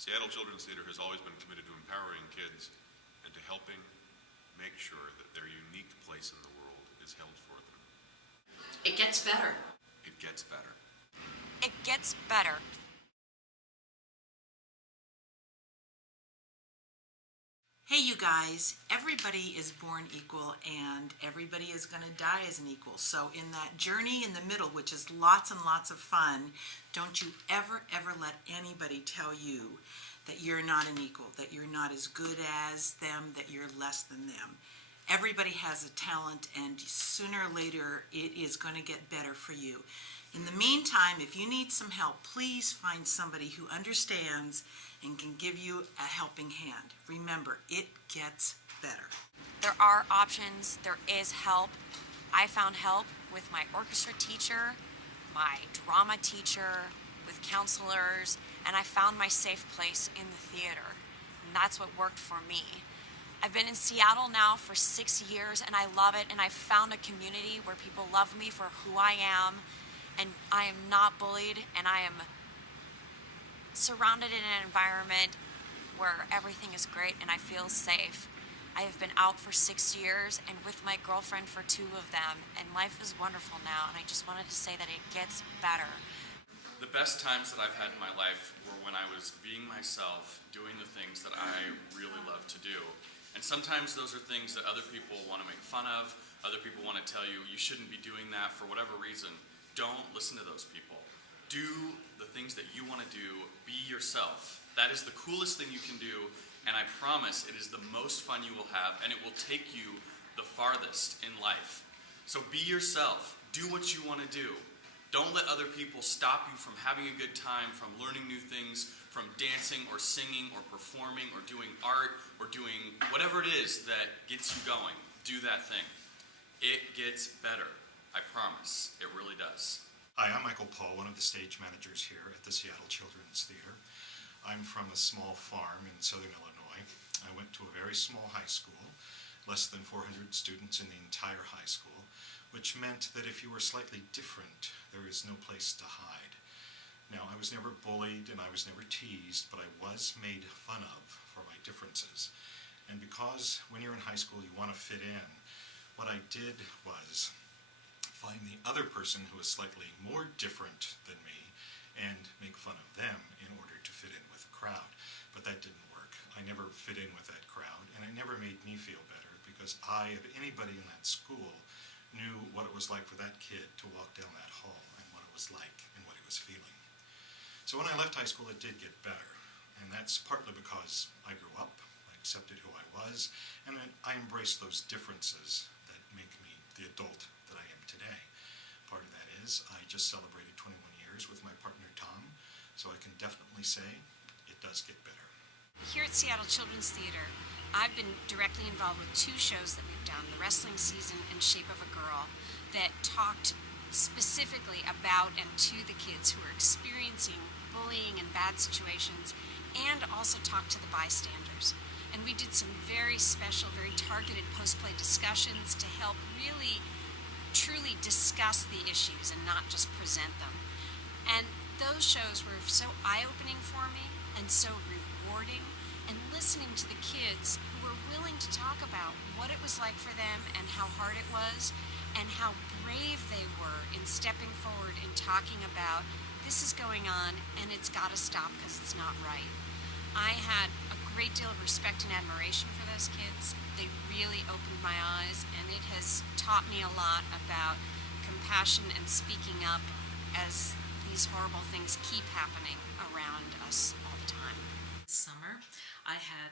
Seattle Children's Theater has always been committed to empowering kids and to helping make sure that their unique place in the world is held for them. It gets better. It gets better. It gets better. Hey you guys, everybody is born equal and everybody is going to die as an equal. So in that journey in the middle, which is lots and lots of fun, don't you ever let anybody tell you that you're not an equal, that you're not as good as them, that you're less than them. Everybody has a talent and sooner or later it is going to get better for you. In the meantime, if you need some help, please find somebody who understands and can give you a helping hand. Remember, it gets better. There are options. There is help. I found help with my orchestra teacher, my drama teacher, with counselors, and I found my safe place in the theater. And that's what worked for me. I've been in Seattle now for 6 years, and I love it, and I've found a community where people love me for who I am, and I am not bullied, and I am surrounded in an environment where everything is great and I feel safe. I have been out for 6 years and with my girlfriend for 2 of them, and life is wonderful now, and I just wanted to say that it gets better. The best times that I've had in my life were when I was being myself, doing the things that I really love to do. And sometimes those are things that other people want to make fun of, other people want to tell you, you shouldn't be doing that for whatever reason. Don't listen to those people. Do the things that you want to do. Be yourself. That is the coolest thing you can do, and I promise it is the most fun you will have, and it will take you the farthest in life. So be yourself. Do what you want to do. Don't let other people stop you from having a good time, from learning new things, from dancing or singing or performing or doing art or doing whatever it is that gets you going. Do that thing. It gets better. I promise. It really does. Hi, I'm Michael Poe, one of the stage managers here at the Seattle Children's Theater. I'm from a small farm in southern Illinois. I went to a very small high school, less than 400 students in the entire high school, which meant that if you were slightly different, there is no place to hide. Now, I was never bullied and I was never teased, but I was made fun of for my differences. And because when you're in high school you want to fit in, what I did was find the other person who was slightly more different than me and make fun of them in order to fit in with the crowd. But that didn't work. I never fit in with that crowd, and it never made me feel better because I, of anybody in that school, knew what it was like for that kid to walk down that hall and what it was like and what he was feeling. So when I left high school, it did get better, and that's partly because I grew up, I accepted who I was, and I embraced those differences that make me the adult that I am today. Part of that is I just celebrated 21 years with my partner Tom, so I can definitely say it does get better. Here at Seattle Children's Theater, I've been directly involved with 2 shows that we've done, The Wrestling Season and Shape of a Girl, that talked specifically about and to the kids who are experiencing bullying and bad situations, and also talked to the bystanders. And we did some very special, very targeted post-play discussions to help really truly discuss the issues and not just present them. And those shows were so eye-opening for me and so rewarding, and listening to the kids who were willing to talk about what it was like for them and how hard it was and how brave they were in stepping forward and talking about this is going on and it's got to stop because it's not right. I had a great deal of respect and admiration for those kids. They really opened my eyes, and it has taught me a lot about compassion and speaking up as these horrible things keep happening around us all the time. This summer, I had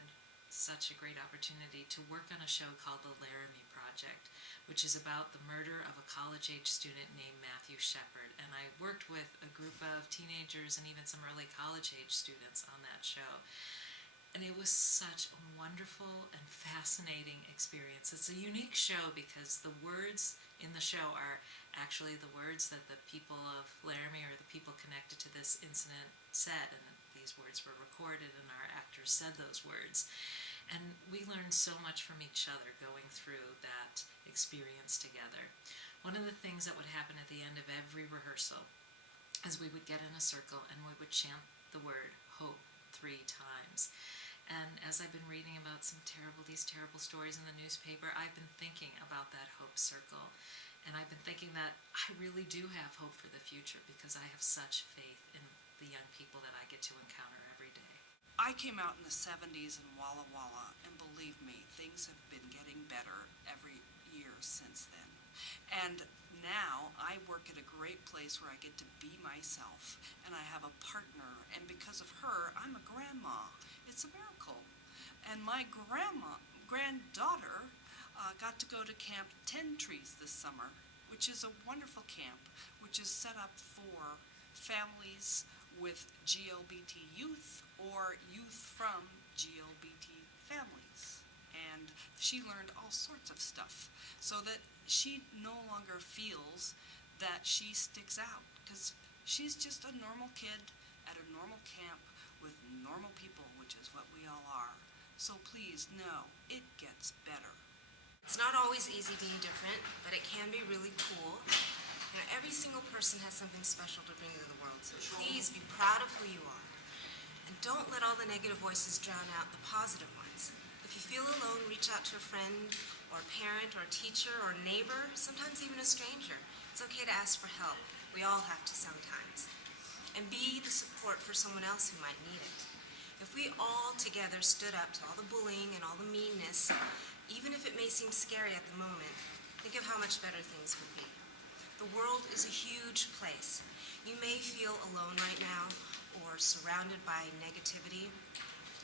such a great opportunity to work on a show called The Laramie Project, which is about the murder of a college-age student named Matthew Shepard. And I worked with a group of teenagers and even some early college-age students on that show. And it was such a wonderful and fascinating experience. It's a unique show because the words in the show are actually the words that the people of Laramie or the people connected to this incident said. And these words were recorded and our actors said those words. And we learned so much from each other going through that experience together. One of the things that would happen at the end of every rehearsal is we would get in a circle and we would chant the word hope 3 3 times. And as I've been reading about these terrible stories in the newspaper, I've been thinking about that hope circle. And I've been thinking that I really do have hope for the future because I have such faith in the young people that I get to encounter every day. I came out in the 70s in Walla Walla, and believe me, things have been getting better every year since then. And now I work at a great place where I get to be myself, and I have a partner, and because of her, I'm a grandma. It's a miracle. And my granddaughter got to go to Camp 10 Trees this summer, which is a wonderful camp, which is set up for families with GLBT youth or youth from GLBT families. And she learned all sorts of stuff so that she no longer feels that she sticks out, because she's just a normal kid at a normal camp with normal people, which is what we all are. So please know, it gets better. It's not always easy being different, but it can be really cool. You know, every single person has something special to bring to the world, so please be proud of who you are. And don't let all the negative voices drown out the positive ones. If you feel alone, reach out to a friend or a parent or a teacher or a neighbor, sometimes even a stranger. It's okay to ask for help. We all have to sometimes. And be the support for someone else who might need it. If we all together stood up to all the bullying and all the meanness, even if it may seem scary at the moment, think of how much better things would be. The world is a huge place. You may feel alone right now or surrounded by negativity,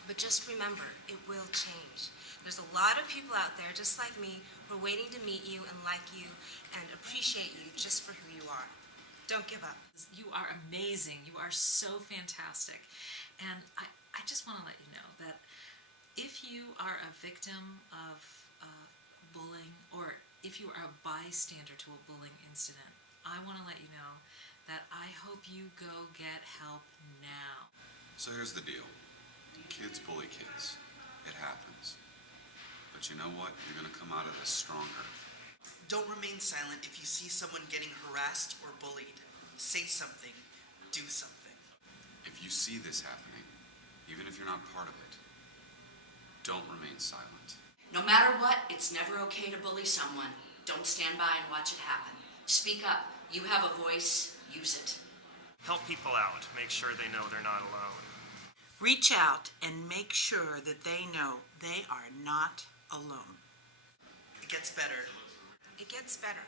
but just remember, it will change. There's a lot of people out there just like me who are waiting to meet you and like you and appreciate you just for who you are. Don't give up. You are amazing. You are so fantastic. And I just want to let you know that if you are a victim of bullying, or if you are a bystander to a bullying incident, I want to let you know that I hope you go get help now. So here's the deal. Kids bully kids. It happens. But you know what? You're going to come out of this stronger. Don't remain silent if you see someone getting harassed or bullied. Say something. Do something. If you see this happening, even if you're not part of it, don't remain silent. No matter what, it's never okay to bully someone. Don't stand by and watch it happen. Speak up. You have a voice. Use it. Help people out. Make sure they know they're not alone. Reach out and make sure that they know they are not alone. It gets better. It gets better.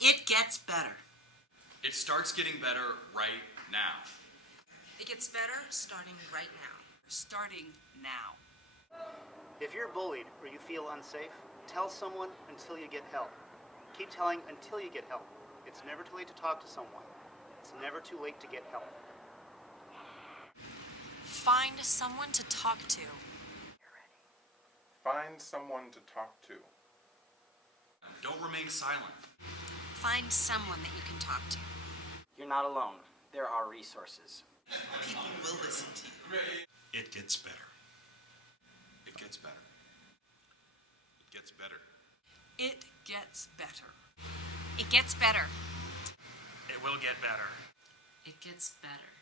It gets better. It starts getting better right now. It gets better starting right now. Starting now. If you're bullied or you feel unsafe, tell someone until you get help. Keep telling until you get help. It's never too late to talk to someone. It's never too late to get help. Find someone to talk to. Find someone to talk to. Don't remain silent. Find someone that you can talk to. You're not alone. There are resources. People will listen to you. It gets better. It gets better. It gets better. It gets better. It gets better. It will get better. It gets better.